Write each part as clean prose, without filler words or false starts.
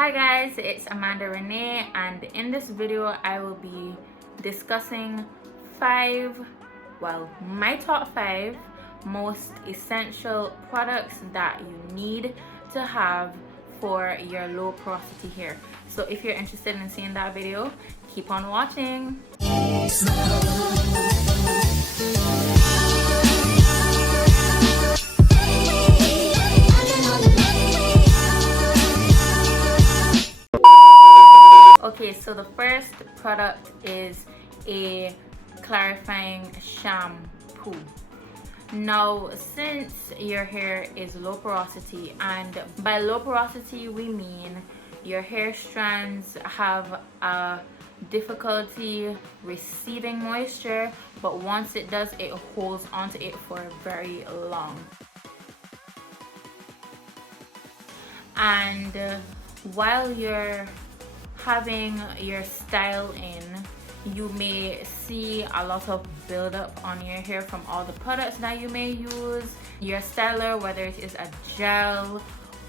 Hi guys, it's Amanda Renee, and in this video I will be discussing my top 5 most essential products that you need to have for your low porosity hair. So if you're interested in seeing that video, keep on watching. Okay, so the first product is a clarifying shampoo. Now, since your hair is low porosity, and by low porosity we mean your hair strands have a difficulty receiving moisture, but once it does, it holds onto it for very long. And while you're having your style in, you may see a lot of buildup on your hair from all the products that you may use. Your styler, whether it is a gel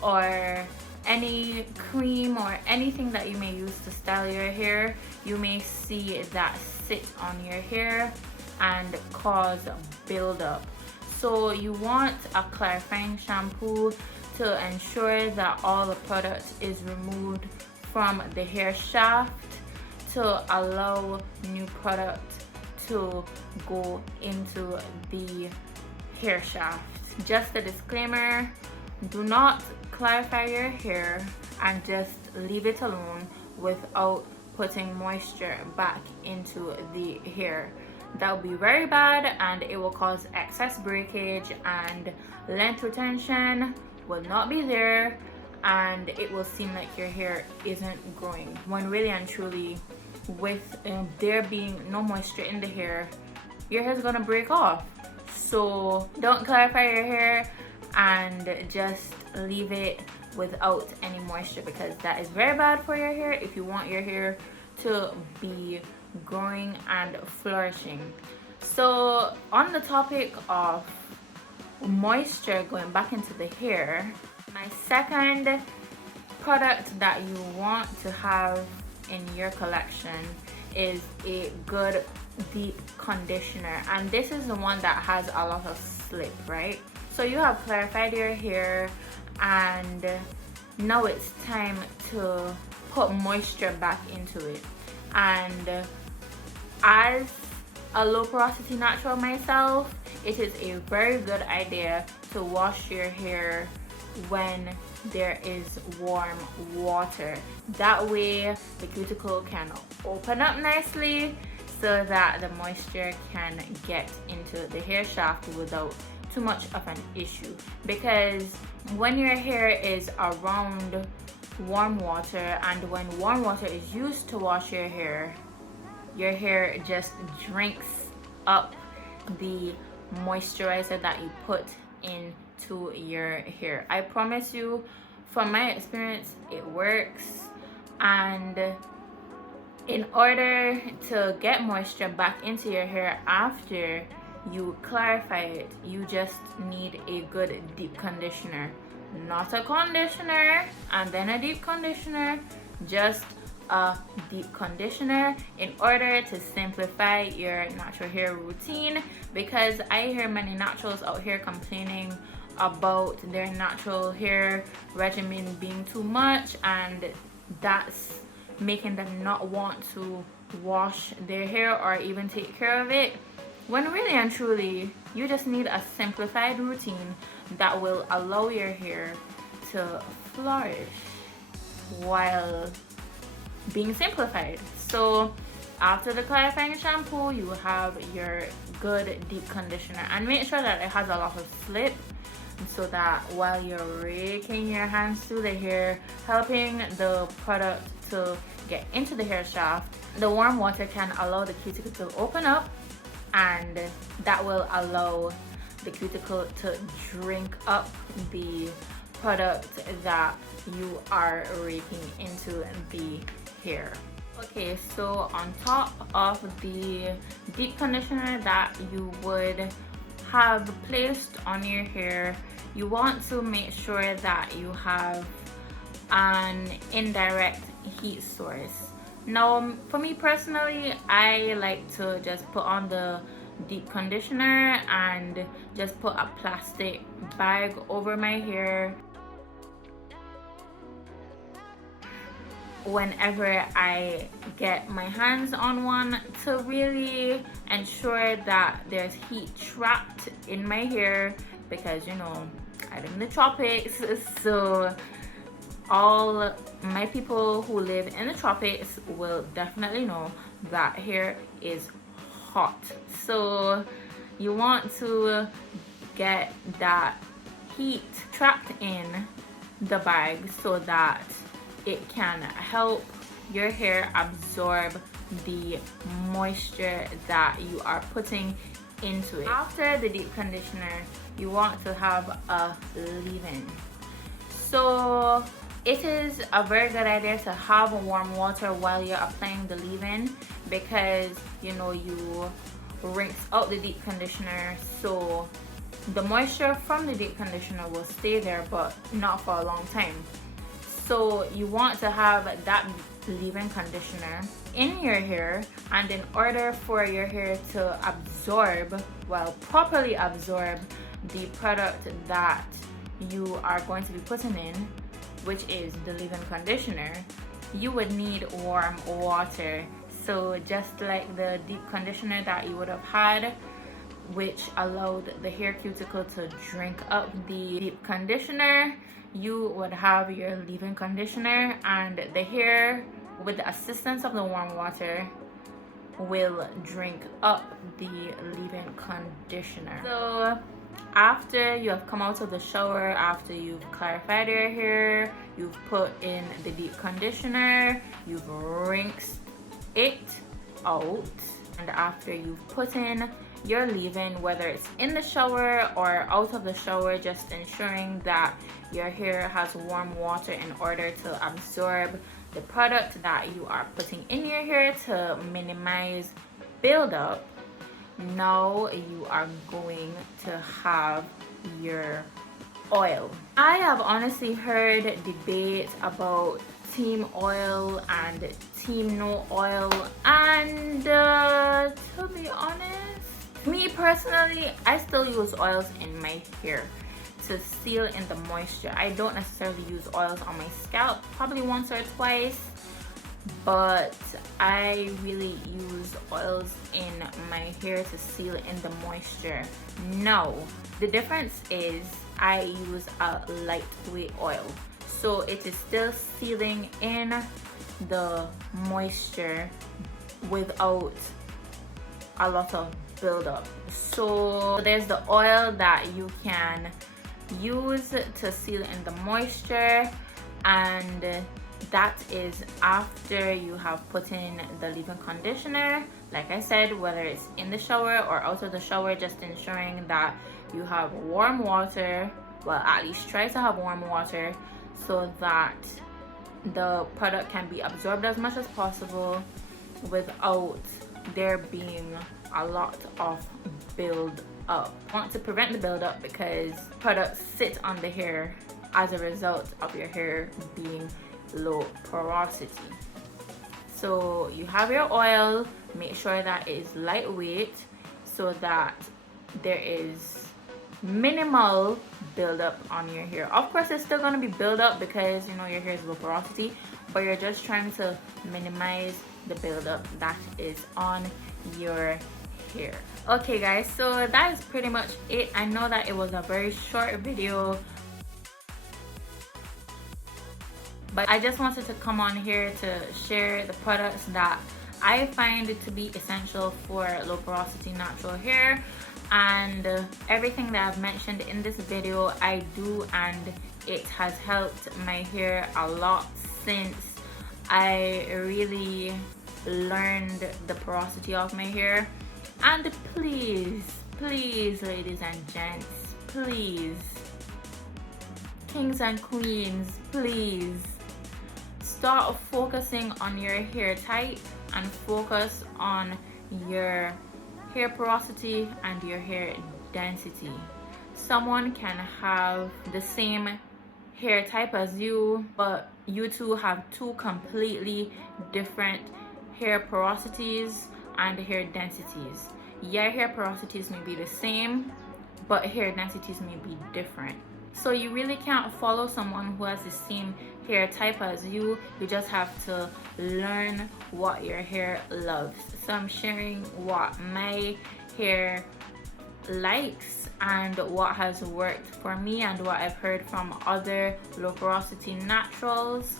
or any cream or anything that you may use to style your hair, you may see that sit on your hair and cause buildup. So you want a clarifying shampoo to ensure that all the product is removed from the hair shaft to allow new product to go into the hair shaft. Just a disclaimer, do not clarify your hair and just leave it alone without putting moisture back into the hair. That will be very bad, and it will cause excess breakage, and length retention will not be there, and it will seem like your hair isn't growing, when really and truly, with there being no moisture in the hair, your hair is gonna break off. So don't clarify your hair and just leave it without any moisture, because that is very bad for your hair if you want your hair to be growing and flourishing. So on the topic of moisture going back into the hair, my second product that you want to have in your collection is a good deep conditioner, and this is the one that has a lot of slip, right? So you have clarified your hair, and now it's time to put moisture back into it. And as a low porosity natural myself, it is a very good idea to wash your hair when there is warm water. That way the cuticle can open up nicely so that the moisture can get into the hair shaft without too much of an issue. Because when your hair is around warm water, and when warm water is used to wash your hair just drinks up the moisturizer that you put into your hair. I promise you, from my experience, it works. And in order to get moisture back into your hair after you clarify it, you just need a good deep conditioner. Not a conditioner and then a deep conditioner, just a deep conditioner, in order to simplify your natural hair routine. Because I hear many naturals out here complaining about their natural hair regimen being too much, and that's making them not want to wash their hair or even take care of it, when really and truly you just need a simplified routine that will allow your hair to flourish while being simplified. So after the clarifying shampoo, you have your good deep conditioner, and make sure that it has a lot of slip, so that while you're raking your hands through the hair, helping the product to get into the hair shaft, the warm water can allow the cuticle to open up, and that will allow the cuticle to drink up the product that you are raking into the hair. Okay, so on top of the deep conditioner that you would have placed on your hair, you want to make sure that you have an indirect heat source. Now for me personally, I like to just put on the deep conditioner and just put a plastic bag over my hair whenever I get my hands on one, to really ensure that there's heat trapped in my hair, because you know I live in the tropics, so all my people who live in the tropics will definitely know that hair is hot. So you want to get that heat trapped in the bag so that it can help your hair absorb the moisture that you are putting into it. After the deep conditioner, you want to have a leave-in. So it is a very good idea to have warm water while you're applying the leave-in, because you know you rinse out the deep conditioner, so the moisture from the deep conditioner will stay there, but not for a long time. So you want to have that leave-in conditioner in your hair, and in order for your hair to absorb, well, properly absorb the product that you are going to be putting in, which is the leave-in conditioner, you would need warm water. So just like the deep conditioner that you would have had, which allowed the hair cuticle to drink up the deep conditioner, you would have your leave-in conditioner, and the hair, with the assistance of the warm water, will drink up the leave-in conditioner. So after you have come out of the shower, after you've clarified your hair, you've put in the deep conditioner, you've rinsed it out, and after you've put in your leave-in, whether it's in the shower or out of the shower, just ensuring that your hair has warm water in order to absorb the product that you are putting in your hair to minimize buildup. Now you are going to have your oil. I have honestly heard debate about team oil and team no oil, and to be honest, me personally, I still use oils in my hair to seal in the moisture. I don't necessarily use oils on my scalp, probably once or twice, but I really use oils in my hair to seal in the moisture. No, the difference is I use a lightweight oil, so it is still sealing in the moisture without a lot of buildup. So there's the oil that you can use to seal in the moisture, and that is after you have put in the leave-in conditioner. Like I said, whether it's in the shower or out of the shower, just ensuring that you have warm water. Well, at least try to have warm water so that the product can be absorbed as much as possible without there being a lot of build up. I want to prevent the buildup because products sit on the hair as a result of your hair being low porosity. So you have your oil, make sure that it is lightweight so that there is minimal buildup on your hair. Of course, there's still going to be buildup because you know your hair is low porosity, but you're just trying to minimize the buildup that is on your hair. Okay guys, so that is pretty much it. I know that it was a very short video, but I just wanted to come on here to share the products that I find to be essential for low porosity natural hair, and everything that I've mentioned in this video I do, and it has helped my hair a lot since I really learned the porosity of my hair. And please, please, ladies and gents, please, kings and queens, please start focusing on your hair type and focus on your hair porosity and your hair density. Someone can have the same hair type as you, but you two have two completely different hair porosities and hair densities. Your hair porosities may be the same, but hair densities may be different. So you really can't follow someone who has the same hair type as you. You just have to learn what your hair loves. So I'm sharing what my hair likes and what has worked for me and what I've heard from other low porosity naturals.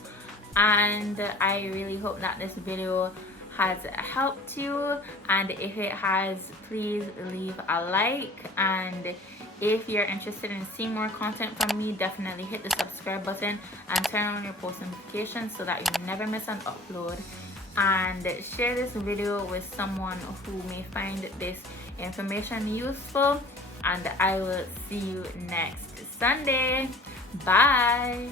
And I really hope that this video has helped you, and if it has, please leave a like, and if you're interested in seeing more content from me, definitely hit the subscribe button and turn on your post notifications so that you never miss an upload. And share this video with someone who may find this information useful, and I will see you next Sunday. Bye.